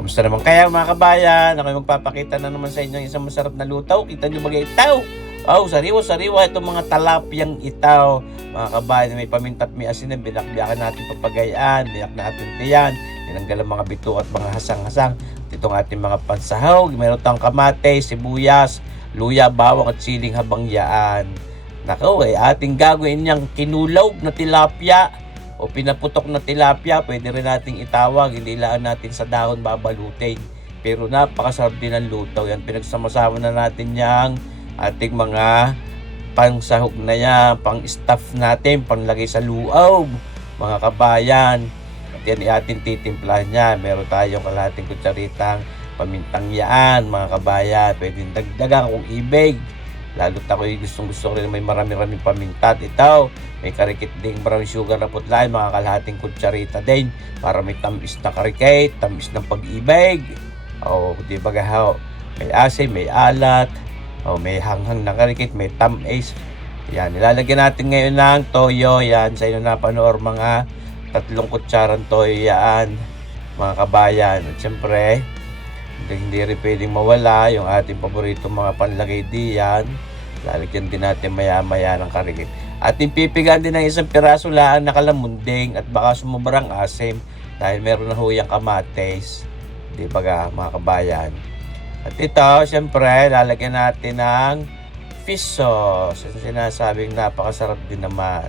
Kumusta naman kaya mga kabayan? Ako magpapakita na naman sa inyo ng isang masarap na luto. Kita nyo ba itaw? Oh, sariwa-sariwa itong mga talapyang itaw. Mga kabayan, may paminta at may asin na binakbiyakan natin papagayaan, biyak natin tiyan, tinanggal ang mga bito at mga hasang-hasang. Itong ating mga pansahog, meron tayong kamate, sibuyas, luya, bawang at siling habangyaan. Nako, ating gagawin niyang kinulaw na tilapia o pinaputok na tilapia, pwede rin nating itawag, hindi lang natin sa dahon babalutin. Pero napakasarap din ang luto. Yan, pinagsama-sama na natin yang ating mga pangsahog na yan, pang stuff natin, panglagay sa luaw, mga kabayan. At yan ating titimplahan niya. Meron tayong kalahating kutsaritang pamintang yaan, mga kabayan. Pwede dagdagan kung ibig. Lalo't ako'y gustong-gusto ko rin may marami-raming paminta. Ito, may karikit ding brown sugar na putla, mga kalahating kutsarita din para may tamis na karikit, tamis ng pag-ibig. O, di ba gahaw? May asin, may alat, o may hanghang na karikit, may tamis. Yan, nilalagyan natin ngayon ng toyo. Yan, sa inyo napanood mga 3 kutsarang toyo yan, mga kabayan. At syempre, hindi rin pwedeng mawala yung ating paborito mga panlagay diyan. Lalagyan din natin maya-maya ng karikit. At pipigan din ng isang piraso lang na kalamunding at baka sumubrang asim dahil meron na huyang kamates. Di ba ga, mga kabayan? At ito, syempre, lalagyan natin ng fish sauce. Sinasabing napakasarap din naman.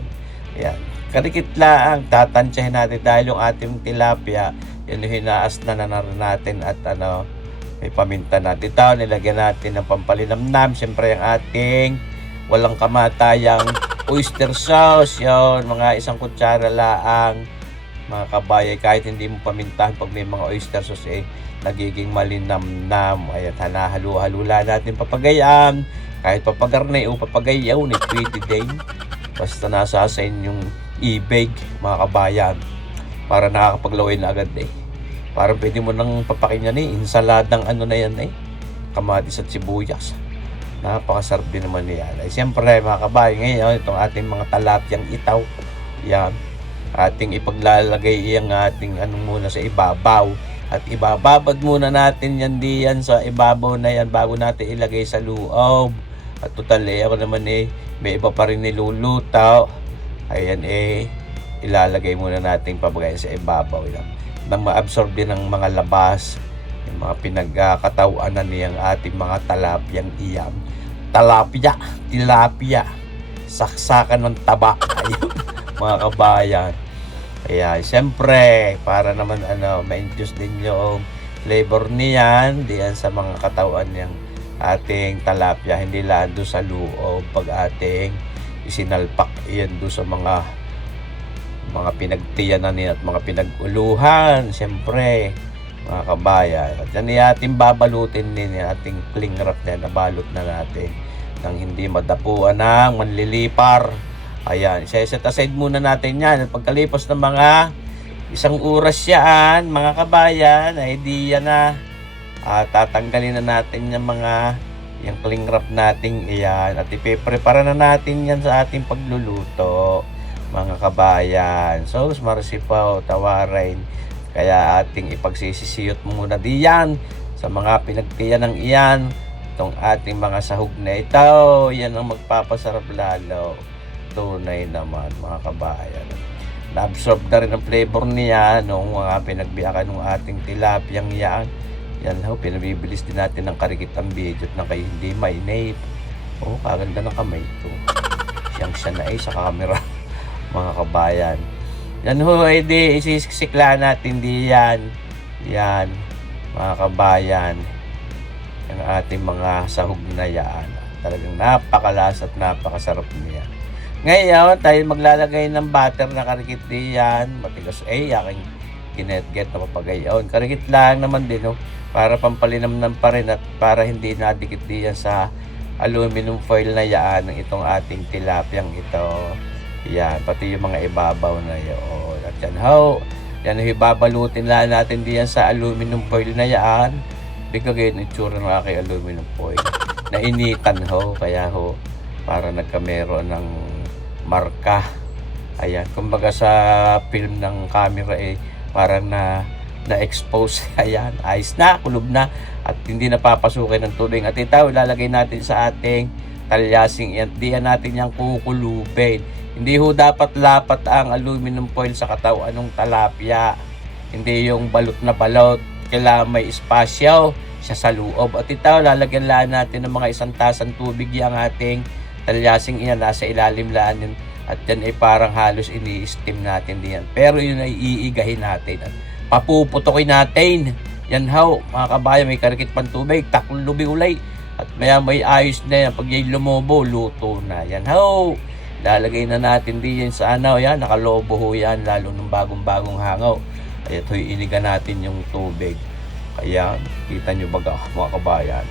Yan. Karikit lang, tatansyahin natin dahil yung ating tilapia, yun yung hinaas na natin at may paminta natin. Ito, nilagyan natin ng pampalinamnam. Siyempre, ang ating walang kamatayang oyster sauce. Yun, mga 1 kutsara laang, mga kabayan. Kahit hindi mo pamintahan pag may mga oyster sauce, nagiging malinamnam. Ayan, halo-halula natin papagayaan. Kahit papagarnay o papagayaw, pwede din. Basta nasa sa inyong ibig, mga kabayan. Para nakakapaglawin na agad Parang pwede mo nang papakinggan insaladang na yan kamatis at sibuyas. Napakasarap din naman yan. Siyempre mga kabayan, ngayon itong ating mga talapyang itaw. Yan. Ating ipaglalagay yung ating muna sa ibabaw. At ibababad muna natin yan diyan sa ibabaw na yan bago natin ilagay sa loob. At total ako naman may iba pa rin niluluto. Ayan ilalagay muna natin pabagay sa ibabaw yan. Nang ma-absorb din ng mga labas, yung mga pinagkakatawanan niyang ating mga talapyang iyan. Tilapia, saksakan ng taba. Ayun, mga kabayan. Kaya, siyempre, para naman ma-induce din yung flavor niyan, diyan sa mga katawan niyang ating talapia. Hindi lang doon sa loob pag ating isinalpak iyan doon sa mga pinagtiyanan niya at mga pinag-uluhan, siyempre, mga kabayan. At yan ating babalutin din yung ating cling wrap na nabalot na natin nang hindi madapuan ng manlilipar. Ayan, set aside muna natin yan. At pagkalipas ng mga 1 oras yan, mga kabayan, ay di yan na tatanggalin na natin yung yung cling wrap natin iyan at ipiprepara na natin yan sa ating pagluluto, mga kabayan. So, marsipaw, tawarin. Kaya ating ipagsisisiyot muna diyan sa mga pinagtiyan ng iyan. Itong ating mga sahog na ito, yan ang magpapasarap lalo. Tunay naman, mga kabayan. Na-absorb na rin ang flavor niya nung mga pinagbiyakan ng ating tilapyang yan. Yan pinabibilis din natin ng karikit ang video na kayo hindi mainip. Oh, kaganda ng kamay ito. Siyang siya na sa camera. Mga kabayan. Yan isisikla natin diyan. Yan, mga kabayan. Yung ating mga sahog na yan. Talagang napakalas at napakasarap niya. Ngayon, tayo maglalagay ng butter na karikit diyan. Matigas aking kinet-get na papagayon. Karikit lang naman din, para pampalinamnam pa rin at para hindi nadikit diyan sa aluminum foil na yan ng itong ating tilapyang ito. Yan, pati yung mga ibabaw na yun. At yan ibabalutin lang natin diyan sa aluminum foil na yan. Bigay yung itsura ng aking aluminum foil. Nainitan kaya para nagkameron ng marka. Ayan, kumbaga sa film ng camera parang na-expose. Ayan, ayos na, kulob na at hindi napapasukin ng tubig. At ito, ilalagay natin sa ating talyasing. Diyan natin yung kukulubin. Hindi ho dapat lapat ang aluminum foil sa katawan ng talapia. Hindi yung balot na balot. Kailangan may espasyo siya sa loob. At ito, lalagyan lang natin ng mga 1 tasang tubig yung ating talyasing iyan. Nasa ilalim laan yun. At yan ay parang halos ini-steam natin diyan. Pero yun ay iigahin natin. At papuputokin natin. Yan how, mga kabayan, may karikit pang tubig. Taklubi ulay. At may ayos na yan. Pag yung lumobo, luto na. Yan how. Lalagay na natin diyan sa ano. Yan, nakalobo ho yan. Lalo ng bagong-bagong hangaw. Ay ito, iniga natin yung tubig. Kaya, kita nyo baga mga kabayan.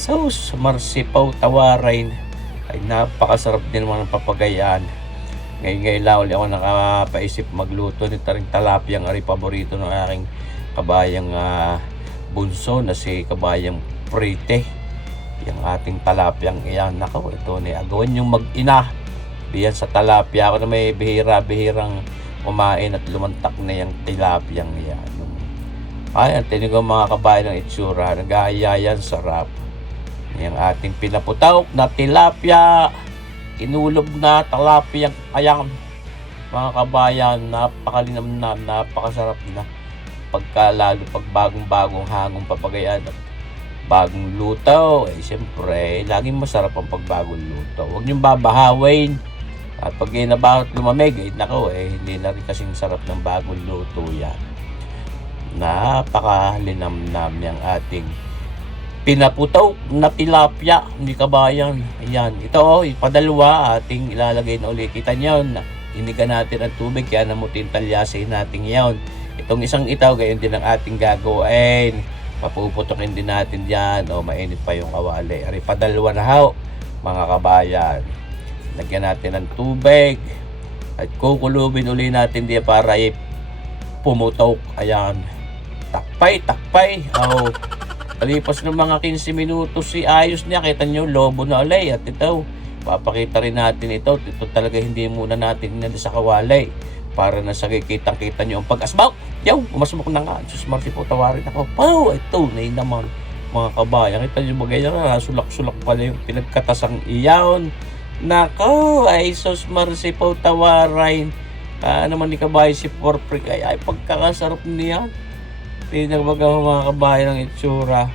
So, marsipaw tawarin. Ay napakasarap din naman ng papagayan. Ngayon lang ulit ako nakapaisip magluto nito rin talapyang ari paborito ng aking kabayang bunso na si kabayang Prite. Yung ating talapyang iyan. Nako, ito na agawan yung mag-ina. Diyan sa talapya ako na may bihira-bihirang kumain at lumantak na yung tilapyang iyan. Ay, ang tinig ko mga kabayan ng itsura. Nag-aayayan, sarap. Yung ating pinaputaw na tilapia, inulob na talapia ayang mga kabayan, napakalinamnam, napakasarap na pagkalalo pag bagong-bagong hangong papagayan at bagong luto. Siyempre, laging masarap ang pagbagong luto. Huwag niyong babahawin at pag nabahot lumamig, nako, hindi na rin kasing sarap ng bagong luto yan. Napakalinamnam yung ating pinaputaw na tilapia, hindi kabayan. Ayan, ito padalwa ating ilalagay na ulit. Kita nyo, iniga natin ang tubig, kaya namutin talyasin natin yan. Itong isang itaw, gayon din ang ating gagawin. Papuputokin din natin yan. Mainit pa yung kawali. Ari, padalwa na haw, mga kabayan. Lagyan natin ng tubig. At kukulubin ulit natin diyan para pumutok. Ayan. Takpay. Palipas ng mga 15 minutos si ayos niya, kita nyo, lobo na ulay. At ito, papakita rin natin ito. Ito talaga hindi muna natin inali sa kawalay. Para na sa kitang-kita nyo ang pag-asbaw. Yaw, umasmok na nga. Diyos Marti po, tawarin ako. Pow! Ito, na naman mga kabayan. Kita nyo bagay na, sulak-sulak pala yung pinagkatasang iyawn. Nako, ay Sos Marti po, tawarin. Naman ni kabayan si Porprik. Ay, pagkakasarap niyan. Pinagbaga mga kabayan ng itsura.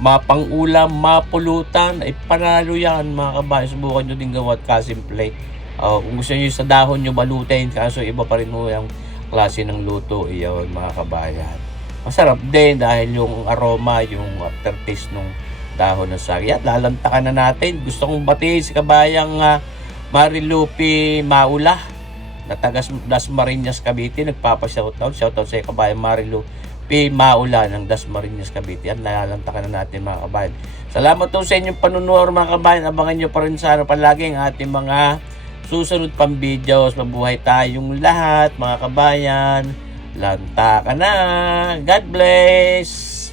Mapang-ulam, mapulutan, ay panalo yan mga kabayan. Subukan nyo din gawa at kasimple. Kung gusto nyo sa dahon nyo balutin, kaso iba pa rin mo yung klase ng luto. Iyon mga kabayan. Masarap din dahil yung aroma, yung aftertaste ng dahon ng saging. At lalantakan na natin. Gusto kong batiin si kabayang Marilupi Maula na taga Dasmariñas, Cavite. Nagpapa-shoutout. Shoutout sa kabayang Marilupi Maula ng Dasmariñas, Cavite. Yan, nalalantakan na natin mga kabayan. Salamat po sa inyong panunood mga kabayan. Abangan nyo pa rin sana palagi ang ating mga susunod pang videos. Mabuhay tayong lahat mga kabayan. Lanta ka na. God bless.